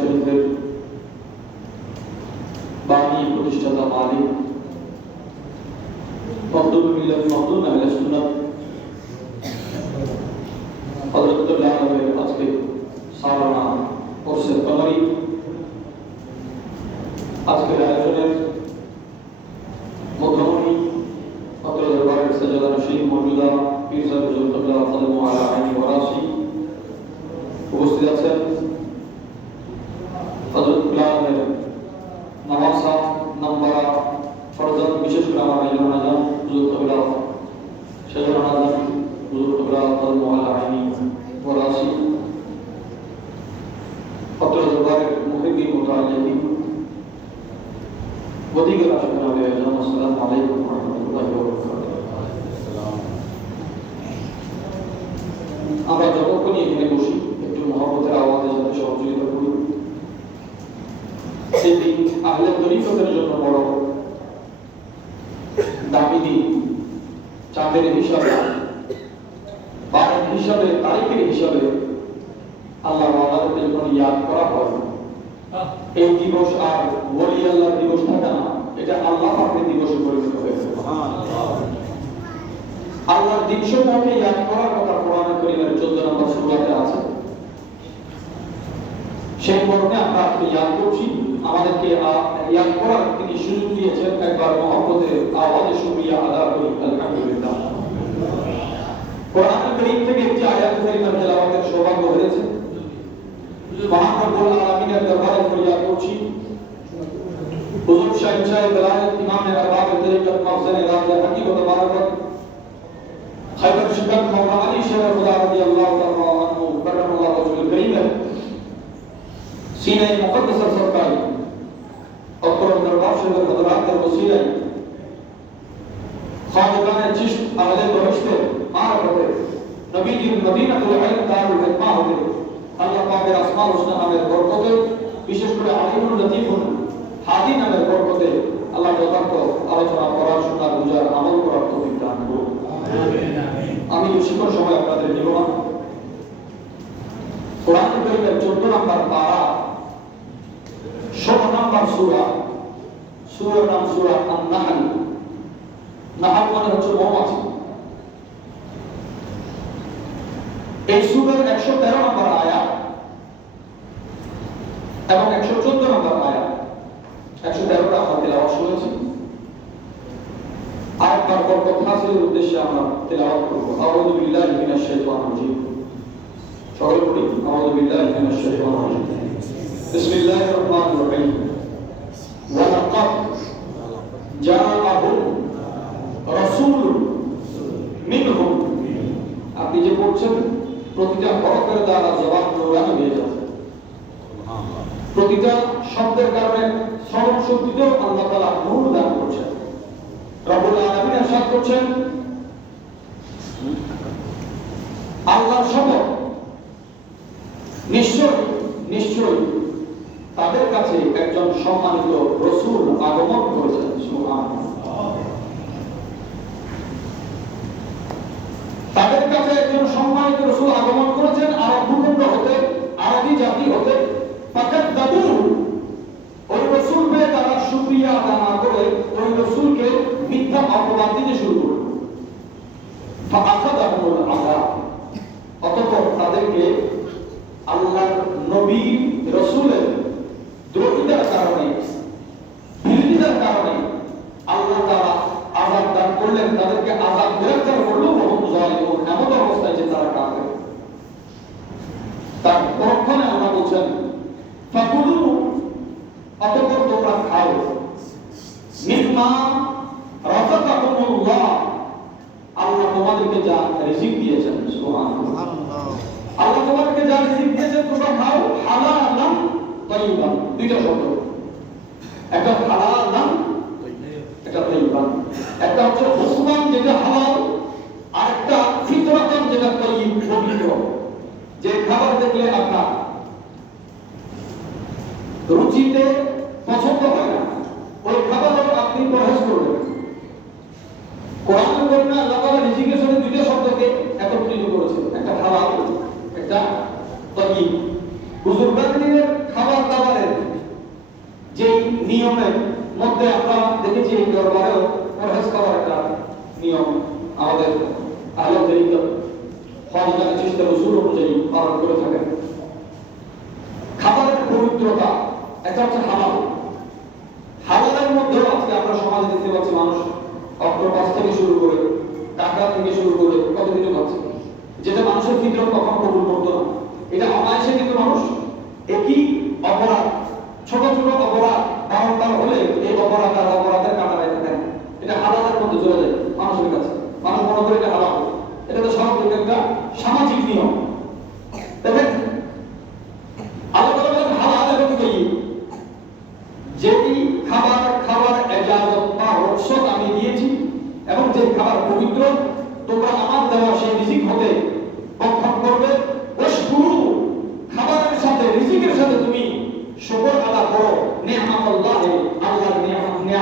শরীফের বাণী প্রতিষ্ঠাতা মালিক মকদুম মিল্লাত মকদুম আহলে সুন্নাত হযরতুল্লাহ আলমের আজকে সালানা কোর্সে কমারি আজকের আয়োজনের মধ্যমণি অত্র দরবারের সাজাদা নশীন মৌজুদা পীর সাহেব হুজুরুল্লাহ সাল্লাল্লাহু আলাইহি ওয়া রাসি উপস্থিত আছেন হযরতুল্লাহ আলমের নামাসা নাম্বারা ফরজাত বিশেষ করে আমার আইলাম আজম হুজুর কবিরা সাজাদা আজম হুজুর কবিরা সাল্লাল্লাহু আলাইহি ওয়া রাসি অত্র দরবারের মুহিদ্দিন মুতাআল্লিমিন ওদিকের আশিকান আলাইহিম আসসালামু আলাইকুম ওয়া রাহমাতুল্লাহি ওয়া বারাকাতুহু। আমরা যতক্ষণই এখানে বসি একটু মহব্বতের আওয়াজে যাতে সহযোগিতা করি, সেদিন আহলে তরিকতের জন্য বড় দামি দিন। চাঁদের হিসাবে, বারের হিসাবে, তারিখের হিসাবে আল্লাহ ওয়ালাদের যখন ইয়াদ করা হয়, এই দিবস আর ওলি আল্লাহ দিবস থাকে না, এটা আল্লাহ পাকের দিবসে পরিণত হয়েছে। আল্লাহর দিবসমূহকে ইয়াদ করার কথা কোরআনে কারীমের 14 নম্বর সূরাতে আছে। সেই মর্মে আমরা আজকে ইয়াদ করছি। আমাদেরকে ইয়াদ করার তিনি সুযোগ দিয়েছেন। একবার মহব্বতের আওয়াজে শুকরিয়া আদা করি আলহামদুলিল্লাহ। কোরআনে কারীম থেকে একটি আয়াত কারীমা তেলাওয়াতের সৌভাগ্য হয়েছে। মহান রব্বুল আলামিনের দরবারে ফরিয়াদ করছি, হুজুর শাইখ সাহেব বেলায়েত ইমামে আরবাব তরিকত মাফজানে রাজি হাকিকত বারাকাত খায়বার শিকাত মাওলানা আলী শাহ খুদা রাদিয়াল্লাহু তাআলা আনহু কাররামাল্লাহু ওয়াজহুল কারীম সিনায়ে মুকদ্দাসার সরকার অত্র দরবার শরীফের হযরতের ওসিলায় খাজগানে চিশত আহলে বহশতের মারফতে নবীজির মদিনাতুল ইলম দারুল হিকমা হতে আল্লাহ পাকের আসমাউল হুসনা নামের বরকতে, বিশেষ করে আলিমুল লতীফুল হাদি নামের বরকতে আল্লাহ যথার্থ আলোচনা করার, শোনার, বুঝার, আমল করার তৌফিক দান করুন। আমি বেশিক্ষণ সময় আপনাদের দেব না। কোরআন কারীমের 14 নম্বর পারা 16 নম্বর সূরা, সূরার নাম সূরা আন-নাহল। নাহল মানে হচ্ছে মৌমাছি। এই সূরার 113 নম্বর আয়াত এবং 114 নম্বর আয়াত, 113টা আমরা তেলাওয়াত শুনেছি। আরেকবার বরকত হাসিলের উদ্দেশ্যে আমরা তেলাওয়াত করব। আউযু বিল্লাহি মিনাশ শাইতানির রাজীম। সকলে পড়ি, আউযু বিল্লাহি মিনাশ শাইতানির রাজীম। বিসমিল্লাহির রহমানির রহিম। ওয়া লাকাদ জাআহুম রাসূলুন মিনহুম। আপনি যে পড়ছেন প্রতিটা হরফের দ্বারা জবাব নূরানি হয়ে যাচ্ছে। প্রতিটা শব্দের কারণে শ্রবণ শক্তিতেও আল্লাহ তাআলা নূর দান করছেন। রব্বুল আলামিন ইরশাদ করছেন, আল্লাহর শপথ, নিশ্চয়ই নিশ্চয়ই তাদের কাছে একজন সম্মানিত রাসূল আগমন করেছেন। সুবহানাল্লাহ। তাদের কাছে একজন সম্মানিত রাসূল আগমন করেছেন আরব ভূখণ্ড হতে, আরবি জাতি হতে। ফাকাদ্দাবু, ওই রাসূল পেয়ে তারা শুকরিয়া আদায় না করে ওই রাসূলকে মিথ্যা অপবাদ দিতে শুরু করল। ফাআখাযাহুমুল আযাব, অতঃপর তাদেরকে আল্লাহর নবী রাসূলের দ্রোহিতার কারণে, বিরোধিতার কারণে আল্লাহ তাআলা আযাব দান করলেন। তাদেরকে আযাব গ্রেফতার করলো। এমন অবস্থায় যে তারা কাফের। তার পরক্ষণে আল্লাহ বলছেন, ফাকুলু, অতঃপর তোমরা খাও, মিম্মা রাযাকাকুমুল্লাহ, আল্লাহ তোমাদেরকে যা রিজিক দিয়েছেন। সুবহানাল্লাহ। আল্লাহ তোমাদেরকে যা রিজিক দিয়েছেন তোমরা খাও, হালালান তাইয়িবান। দুইটা শব্দ, একটা হালালান, একটা তাইয়িবান। একটা হচ্ছে হুসমান যেটা হালাল, আরেকটা ফিতরাতান যেটা তাইয়িব, পবিত্র। যে খাবার দেখলে আপনার রুচিতে পছন্দ হয় না, ওই খাবার আপনি পরহেজ করবেন। কোরআন কারীমে আল্লাহ তাআলা রিজিকের সাথে দুইটা শব্দকে একত্রিত করেছেন, একটা হালাল, একটা তাইয়িব। বুজুর্গান দিনের খাবার নিয়মের মধ্যে আমরা দেখেছি এই দরবারেও পরহেজ করার একটা নিয়ম আমাদের আহলে তরিকত খালিকানে চিশতি রাসূল অনুযায়ী পালন করে থাকেন। খাবারের পবিত্রতা এটা হচ্ছে হালাল। হালালের মধ্যেও আজকে আমরা সমাজে দেখতে পাচ্ছি মানুষ অক্টোপাস থেকে শুরু করে কাঁকড়া থেকে শুরু করে কত কিছু খাচ্ছে, যেটা মানুষের ফিতরত কখনো কবুল করতো না। এটা অনায়াসে কিন্তু মানুষ একই অপরাধ, ছোট ছোট অপরাধ বারবার হলে এই অপরাধের কাটারায় থাকে না। এটা হালালের মধ্যে চলে যায় মানুষের কাছে, মানুষ মনে করে এটা হালাল। এটা তো স্বাভাবিক একটা সামাজিক নিয়ম। দেখেন আল্লাহ তাআলা বলেন হালাল এবং তাইয়্যিব, যেই খাবার খাবার ইজাজত বা রুখসত আমি দিয়েছি এবং যে খাবার পবিত্র, তোমরা আমার দেওয়া সেই রিজিক হতে ভক্ষণ করবে। ওয়াশকুরু, খাবারের সাথে রিজিকের সাথে তুমি শুকর আদা করো, নি'মাতাল্লাহি